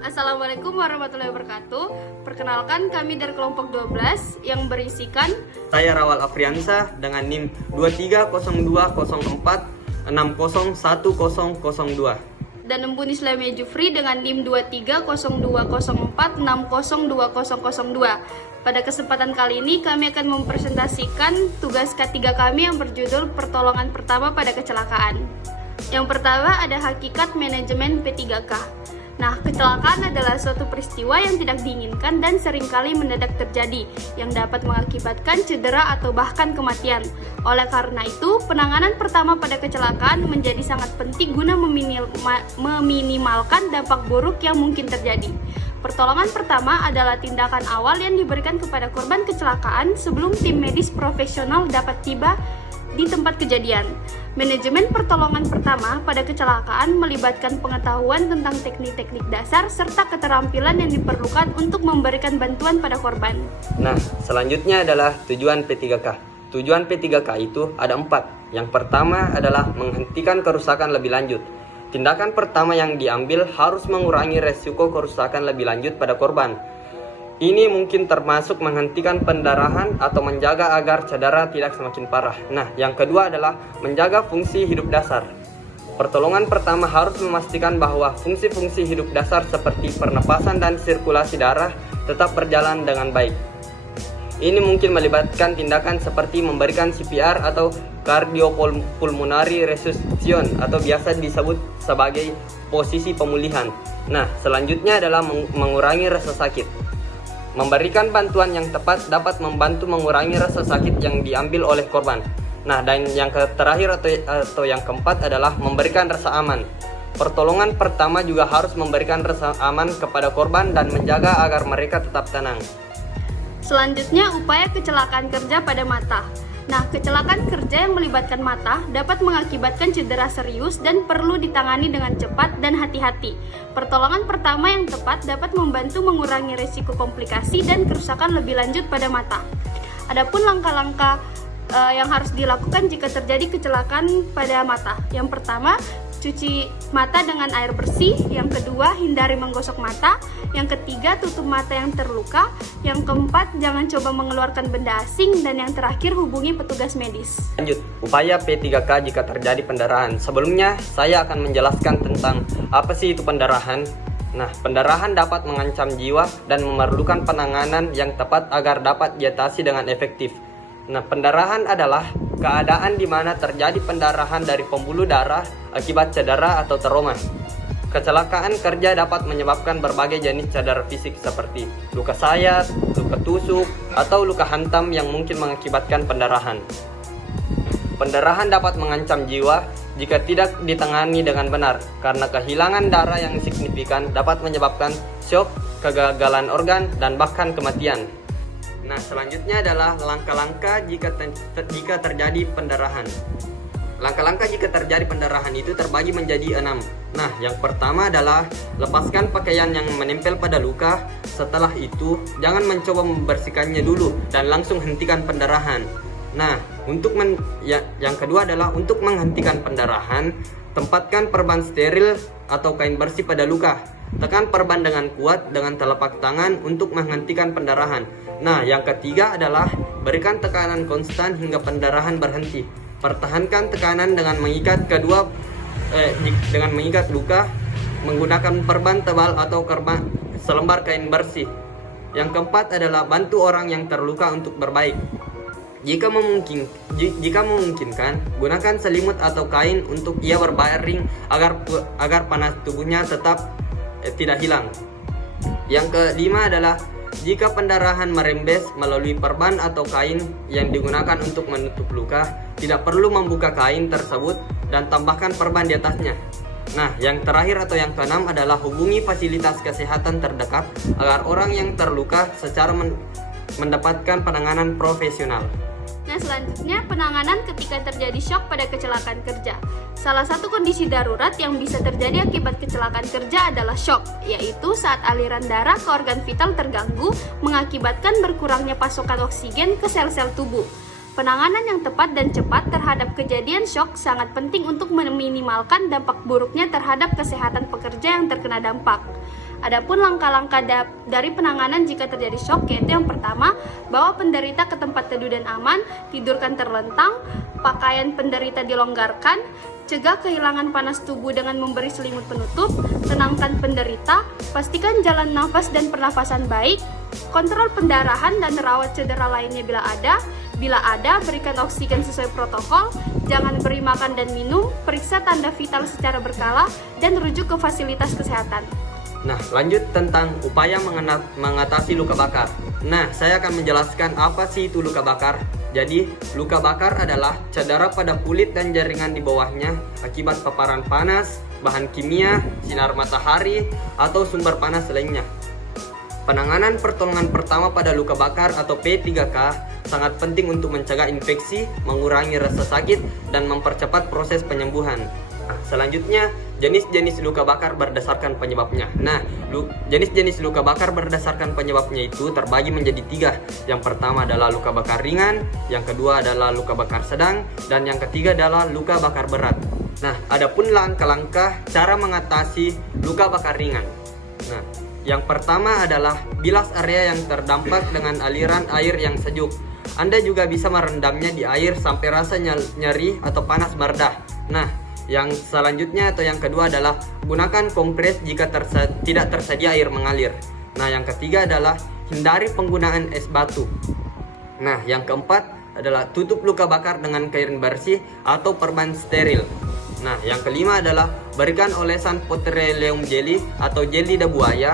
Assalamualaikum warahmatullahi wabarakatuh. Perkenalkan, kami dari kelompok 12 yang berisikan Saya Rawal Afriansa dengan NIM 230204601002 dan Embun Islamiyah Jufri dengan NIM 230204602002. Pada kesempatan kali ini kami akan mempresentasikan tugas K3 kami yang berjudul Pertolongan Pertama pada Kecelakaan. Yang pertama ada hakikat manajemen P3K. Nah, kecelakaan adalah suatu peristiwa yang tidak diinginkan dan seringkali mendadak terjadi, yang dapat mengakibatkan cedera atau bahkan kematian. Oleh karena itu, penanganan pertama pada kecelakaan menjadi sangat penting guna meminimalkan dampak buruk yang mungkin terjadi. Pertolongan pertama adalah tindakan awal yang diberikan kepada korban kecelakaan sebelum tim medis profesional dapat tiba di tempat kejadian. Manajemen pertolongan pertama pada kecelakaan melibatkan pengetahuan tentang teknik-teknik dasar serta keterampilan yang diperlukan untuk memberikan bantuan pada korban. Nah, selanjutnya adalah tujuan P3K. Tujuan P3K itu ada 4. Yang pertama adalah menghentikan kerusakan lebih lanjut. Tindakan pertama yang diambil harus mengurangi resiko kerusakan lebih lanjut pada korban. Ini mungkin termasuk menghentikan pendarahan atau menjaga agar cedera tidak semakin parah. Nah, yang kedua adalah menjaga fungsi hidup dasar. Pertolongan pertama harus memastikan bahwa fungsi-fungsi hidup dasar seperti pernapasan dan sirkulasi darah tetap berjalan dengan baik. Ini mungkin melibatkan tindakan seperti memberikan CPR atau cardiopulmonary resuscitation atau biasa disebut sebagai posisi pemulihan. Nah, selanjutnya adalah mengurangi rasa sakit. Memberikan bantuan yang tepat dapat membantu mengurangi rasa sakit yang diambil oleh korban. Nah, dan yang terakhir atau yang keempat adalah memberikan rasa aman. Pertolongan pertama juga harus memberikan rasa aman kepada korban dan menjaga agar mereka tetap tenang. Selanjutnya, upaya kecelakaan kerja pada mata. Nah, kecelakaan kerja yang melibatkan mata dapat mengakibatkan cedera serius dan perlu ditangani dengan cepat dan hati-hati. Pertolongan pertama yang tepat dapat membantu mengurangi risiko komplikasi dan kerusakan lebih lanjut pada mata. Adapun langkah-langkah yang harus dilakukan jika terjadi kecelakaan pada mata. Yang pertama, cuci mata dengan air bersih. Yang kedua, hindari menggosok mata. Yang ketiga, tutup mata yang terluka. Yang keempat, jangan coba mengeluarkan benda asing. Dan yang terakhir, hubungi petugas medis. Lanjut, upaya P3K jika terjadi pendarahan. Sebelumnya, saya akan menjelaskan tentang apa sih itu pendarahan. Nah, pendarahan dapat mengancam jiwa dan memerlukan penanganan yang tepat agar dapat diatasi dengan efektif. Nah, pendarahan adalah keadaan di mana terjadi pendarahan dari pembuluh darah akibat cedera atau trauma. Kecelakaan kerja dapat menyebabkan berbagai jenis cedera fisik seperti luka sayat, luka tusuk, atau luka hantam yang mungkin mengakibatkan pendarahan. Pendarahan dapat mengancam jiwa jika tidak ditangani dengan benar, karena kehilangan darah yang signifikan dapat menyebabkan shock, kegagalan organ, dan bahkan kematian. Nah, selanjutnya adalah langkah-langkah jika terjadi pendarahan. Langkah-langkah jika terjadi pendarahan itu terbagi menjadi 6. Nah, yang pertama adalah lepaskan pakaian yang menempel pada luka. Setelah itu, jangan mencoba membersihkannya dulu dan langsung hentikan pendarahan. Nah, yang kedua adalah untuk menghentikan pendarahan, tempatkan perban steril atau kain bersih pada luka. Tekan perban dengan kuat dengan telapak tangan untuk menghentikan pendarahan. Nah, yang ketiga adalah berikan tekanan konstan hingga pendarahan berhenti. Pertahankan tekanan dengan mengikat luka menggunakan perban tebal atau selembar kain bersih. Yang keempat adalah bantu orang yang terluka untuk berbaik. Jika memungkinkan, gunakan selimut atau kain untuk ia berbaring agar panas tubuhnya tetap tidak hilang. Yang kelima adalah jika pendarahan merembes melalui perban atau kain yang digunakan untuk menutup luka, tidak perlu membuka kain tersebut dan tambahkan perban di atasnya. Nah, yang terakhir atau yang keenam adalah hubungi fasilitas kesehatan terdekat agar orang yang terluka secara mendapatkan penanganan profesional. Nah, selanjutnya penanganan ketika terjadi shock pada kecelakaan kerja. Salah satu kondisi darurat yang bisa terjadi akibat kecelakaan kerja adalah shock, yaitu saat aliran darah ke organ vital terganggu, mengakibatkan berkurangnya pasokan oksigen ke sel-sel tubuh. Penanganan yang tepat dan cepat terhadap kejadian shock sangat penting untuk meminimalkan dampak buruknya terhadap kesehatan pekerja yang terkena dampak. Adapun langkah-langkah dari penanganan jika terjadi shock yaitu yang pertama, bawa penderita ke tempat teduh dan aman, tidurkan terlentang, pakaian penderita dilonggarkan, cegah kehilangan panas tubuh dengan memberi selimut penutup, tenangkan penderita, pastikan jalan nafas dan pernafasan baik, kontrol pendarahan dan rawat cedera lainnya bila ada. Bila ada, berikan oksigen sesuai protokol, jangan beri makan dan minum, periksa tanda vital secara berkala, dan rujuk ke fasilitas kesehatan. Nah, lanjut tentang upaya mengatasi luka bakar. Nah, saya akan menjelaskan apa sih itu luka bakar. Jadi, luka bakar adalah cedera pada kulit dan jaringan di bawahnya akibat paparan panas, bahan kimia, sinar matahari, atau sumber panas lainnya. Penanganan pertolongan pertama pada luka bakar atau P3K sangat penting untuk mencegah infeksi, mengurangi rasa sakit, dan mempercepat proses penyembuhan. Nah, selanjutnya, jenis-jenis luka bakar berdasarkan penyebabnya. Nah, jenis-jenis luka bakar berdasarkan penyebabnya itu terbagi menjadi 3. Yang pertama adalah luka bakar ringan, yang kedua adalah luka bakar sedang, dan yang ketiga adalah luka bakar berat. Nah, adapun langkah-langkah cara mengatasi luka bakar ringan. Nah, yang pertama adalah bilas area yang terdampak dengan aliran air yang sejuk. Anda juga bisa merendamnya di air sampai rasa nyeri atau panas meredah. Nah, yang selanjutnya atau yang kedua adalah gunakan kompres jika tidak tersedia air mengalir. Nah, yang ketiga adalah hindari penggunaan es batu. Nah, yang keempat adalah tutup luka bakar dengan kain bersih atau perban steril. Nah, yang kelima adalah berikan olesan Petroleum jelly atau jeli lidah buaya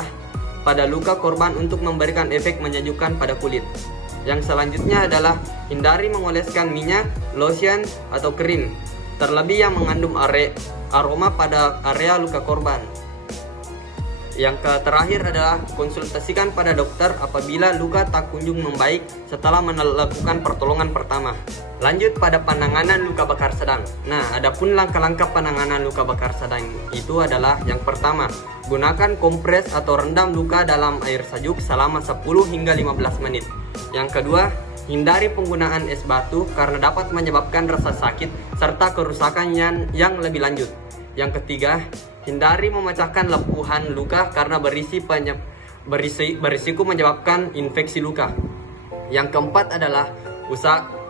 pada luka korban untuk memberikan efek menyejukkan pada kulit. Yang selanjutnya adalah hindari mengoleskan minyak, lotion, atau krim, terlebih yang mengandung aroma pada area luka korban. Yang terakhir adalah konsultasikan pada dokter apabila luka tak kunjung membaik setelah melakukan pertolongan pertama. Lanjut pada penanganan luka bakar sedang. Nah, adapun langkah-langkah penanganan luka bakar sedang itu adalah yang pertama, gunakan kompres atau rendam luka dalam air sejuk selama 10 hingga 15 menit. Yang kedua, hindari penggunaan es batu karena dapat menyebabkan rasa sakit serta kerusakan yang lebih lanjut. Yang ketiga, hindari memecahkan lepuhan luka karena berisiko menyebabkan infeksi luka. Yang keempat adalah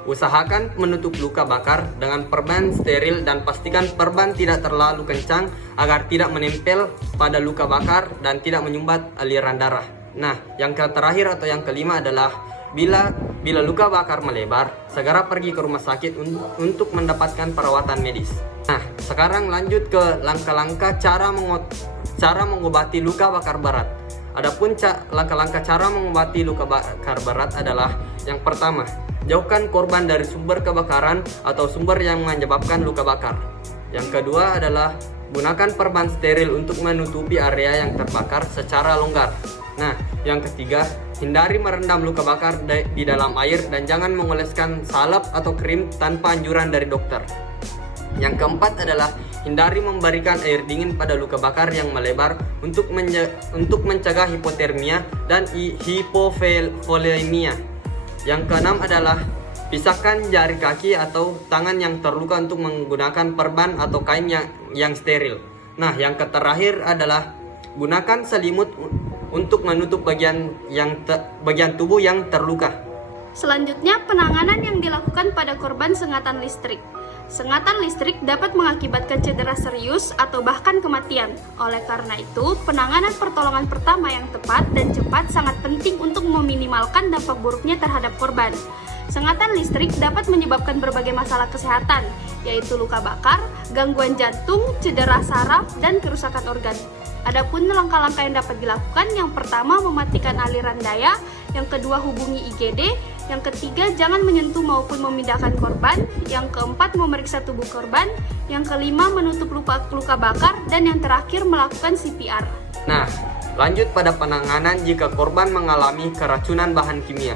usahakan menutup luka bakar dengan perban steril dan pastikan perban tidak terlalu kencang agar tidak menempel pada luka bakar dan tidak menyumbat aliran darah. Nah, yang terakhir atau yang kelima adalah bila luka bakar melebar, segera pergi ke rumah sakit untuk mendapatkan perawatan medis. Nah, sekarang lanjut ke langkah-langkah cara mengobati luka bakar berat. Adapun langkah-langkah cara mengobati luka bakar berat adalah yang pertama, jauhkan korban dari sumber kebakaran atau sumber yang menyebabkan luka bakar. Yang kedua adalah gunakan perban steril untuk menutupi area yang terbakar secara longgar. Nah, yang ketiga, hindari merendam luka bakar di dalam air dan jangan mengoleskan salep atau krim tanpa anjuran dari dokter. Yang keempat adalah hindari memberikan air dingin pada luka bakar yang melebar untuk mencegah hipotermia dan hipovolemia. Yang keenam adalah pisahkan jari kaki atau tangan yang terluka untuk menggunakan perban atau kain yang steril. Nah, yang terakhir adalah gunakan selimut untuk menutup bagian tubuh yang terluka. Selanjutnya, penanganan yang dilakukan pada korban sengatan listrik. Sengatan listrik dapat mengakibatkan cedera serius atau bahkan kematian. Oleh karena itu, penanganan pertolongan pertama yang tepat dan cepat sangat penting untuk meminimalkan dampak buruknya terhadap korban. Sengatan listrik dapat menyebabkan berbagai masalah kesehatan, yaitu luka bakar, gangguan jantung, cedera saraf, dan kerusakan organ. Adapun langkah-langkah yang dapat dilakukan, yang pertama mematikan aliran daya, yang kedua hubungi IGD, yang ketiga jangan menyentuh maupun memindahkan korban, yang keempat memeriksa tubuh korban, yang kelima menutup luka bakar, dan yang terakhir melakukan CPR. Nah, lanjut pada penanganan jika korban mengalami keracunan bahan kimia.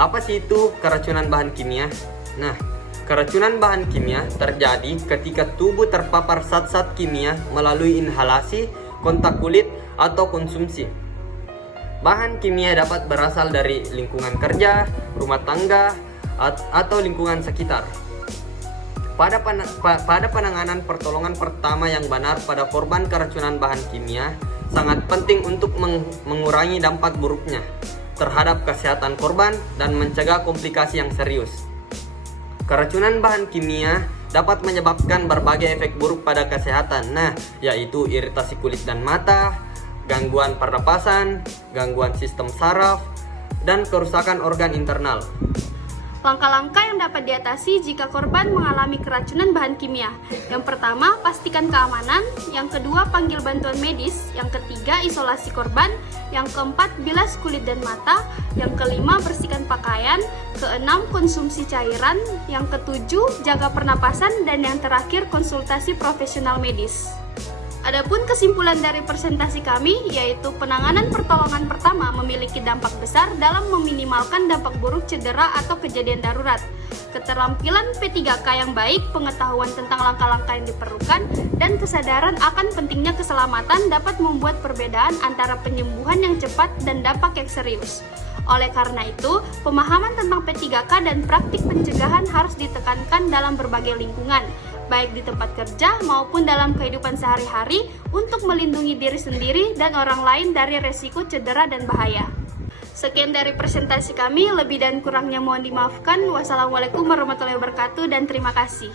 Apa sih itu keracunan bahan kimia? Nah, keracunan bahan kimia terjadi ketika tubuh terpapar zat-zat kimia melalui inhalasi, kontak kulit, atau konsumsi. Bahan kimia dapat berasal dari lingkungan kerja, rumah tangga, atau lingkungan sekitar. Pada penanganan pertolongan pertama yang benar pada korban keracunan bahan kimia, sangat penting untuk mengurangi dampak buruknya terhadap kesehatan korban dan mencegah komplikasi yang serius. Keracunan bahan kimia dapat menyebabkan berbagai efek buruk pada kesehatan, yaitu iritasi kulit dan mata, gangguan pernapasan, gangguan sistem saraf, dan kerusakan organ internal. Langkah-langkah yang dapat diatasi jika korban mengalami keracunan bahan kimia. Yang pertama, pastikan keamanan. Yang kedua, panggil bantuan medis. Yang ketiga, isolasi korban. Yang keempat, bilas kulit dan mata. Yang kelima, bersihkan pakaian. Keenam, konsumsi cairan. Yang ketujuh, jaga pernapasan. Dan yang terakhir, konsultasi profesional medis. Adapun kesimpulan dari presentasi kami, yaitu penanganan pertolongan pertama memiliki dampak besar dalam meminimalkan dampak buruk cedera atau kejadian darurat. Keterampilan P3K yang baik, pengetahuan tentang langkah-langkah yang diperlukan, dan kesadaran akan pentingnya keselamatan dapat membuat perbedaan antara penyembuhan yang cepat dan dampak yang serius. Oleh karena itu, pemahaman tentang P3K dan praktik pencegahan harus ditekankan dalam berbagai lingkungan, baik di tempat kerja maupun dalam kehidupan sehari-hari untuk melindungi diri sendiri dan orang lain dari resiko cedera dan bahaya. Sekian dari presentasi kami, lebih dan kurangnya mohon dimaafkan. Wassalamualaikum warahmatullahi wabarakatuh dan terima kasih.